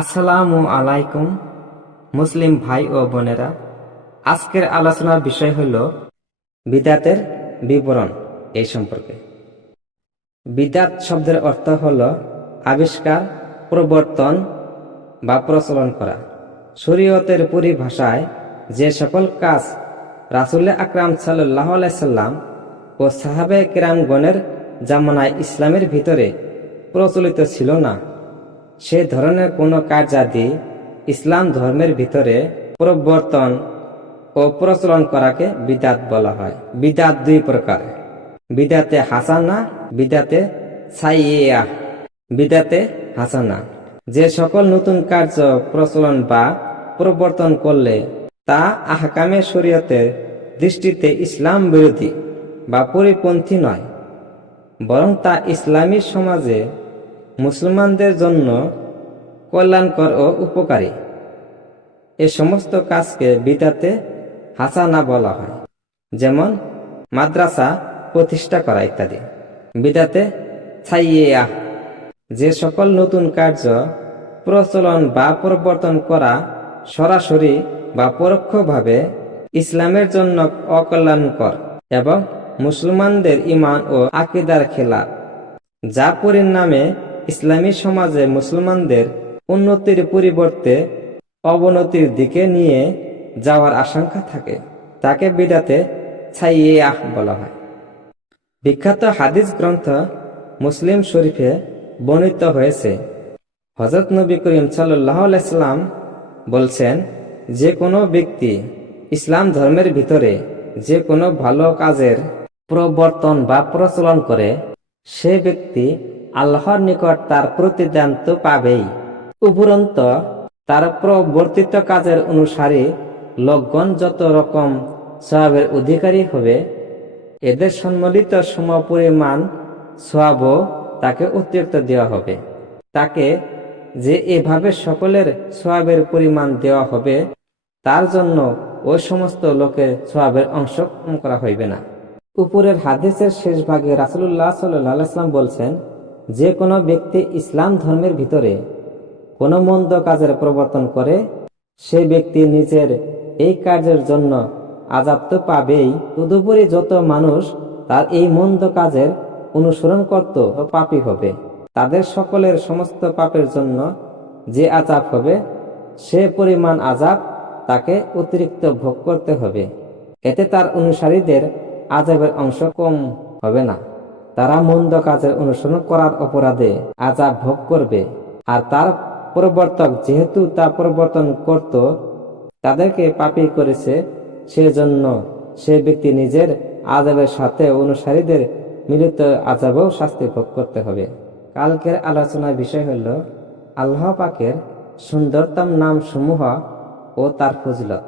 আসসালামু আলাইকুম মুসলিম ভাই ও বোনেরা, আজকের আলোচনার বিষয় হল বিদাতের বিবরণ। এই সম্পর্কে বিদাত শব্দের অর্থ হল আবিষ্কার, প্রবর্তন বা প্রচলন করা। শরীয়তের পরিভাষায় যে সকল কাজ রাসূল আকরাম সাল্লাল্লাহু আলাইহি সাল্লাম ও সাহাবায়ে কেরামগণের জামানায় ইসলামের ভিতরে প্রচলিত ছিল না, সে ধরনের কোনো কার্যাদি ইসলাম ধর্মের ভিতরে প্রবর্তন ও প্রচলন করাকে বিদাত বলা হয়। বিদাত দুই প্রকার: বিদাতে হাসানা, বিদাতে সাইয়্যিআ। বিদাতে হাসানা যে সকল নতুন কার্য প্রচলন বা প্রবর্তন করলে তা আহকামে শরীয়তের দৃষ্টিতে ইসলাম বিরোধী বা পরিপন্থী নয়, বরং তা ইসলামী সমাজে মুসলমানদের জন্য কল্যাণকর ও উপকারী। এ সমস্ত কাজকে বিদাতে হাসানা বলা হয়, যেমন মাদ্রাসা প্রতিষ্ঠা করা ইত্যাদি। বিদাতে সাইয়্যিআ যে সকল নতুন কার্য প্রচলন বা প্রবর্তন করা সরাসরি বা পরোক্ষভাবে ইসলামের জন্য অকল্যাণকর এবং মুসলমানদের ঈমান ও আকীদার খেলাফ, যা পরিণামে ইসলামী সমাজে মুসলমানদের উন্নতির পরিবর্তে অবনতির দিকে নিয়ে যাওয়ার আশঙ্কা থাকে, তাকে বিদাতে সাইয়্যিআ বলা হয়। বিখ্যাত হাদিস গ্রন্থ মুসলিম শরীফে বর্ণিত হয়েছে, হযরত নবী করিম সাল্লাল্লাহু আলাইহি সাল্লাম বলছেন, যে কোনো ব্যক্তি ইসলাম ধর্মের ভিতরে যে কোনো ভালো কাজের প্রবর্তন বা প্রচলন করে, সে ব্যক্তি আল্লাহর নিকট তার প্রতিদান তো পাবেই, উপরন্ত তার প্রবর্তিত কাজের অনুসারী লোকগণ যত রকম সওয়াবের অধিকারী হবে, এদের সম্মিলিত সমপরিমাণ সওয়াবও তাকে অতিরিক্ত দেওয়া হবে। তাকে যে এভাবে সকলের সওয়াবের পরিমাণ দেওয়া হবে, তার জন্য ওই সমস্ত লোকের সওয়াবের অংশ কম করা হইবে না। উপরের হাদিসের শেষ ভাগে রাসূলুল্লাহ সাল্লাল্লাহু আলাইহি ওয়াসাল্লাম বলছেন, যে কোনো ব্যক্তি ইসলাম ধর্মের ভিতরে কোনো মন্দ কাজের প্রবর্তন করে, সে ব্যক্তি নিজের এই কার্যের জন্য আযাব তো পাবেই, তদুপরি যত মানুষ তার এই মন্দ কাজের অনুসরণ করত পাপী হবে, তাদের সকলের সমস্ত পাপের জন্য যে আযাব হবে, সে পরিমাণ আযাব তাকে অতিরিক্ত ভোগ করতে হবে। এতে তার অনুসারীদের আযাবের অংশ কম হবে না। তারা মন্দ কাজের অনুসরণ করার অপরাধে আযাব ভোগ করবে, আর তার প্রবর্তক যেহেতু তা প্রবর্তন করত তাদেরকে পাপী করেছে, সেজন্য সে ব্যক্তি নিজের আযাবের সাথে অনুসারীদের মিলিত আযাবেও শাস্তি ভোগ করতে হবে। কালকের আলোচনার বিষয় হল আল্লাহ পাকের সুন্দরতম নাম সমূহ ও তার ফজিলত।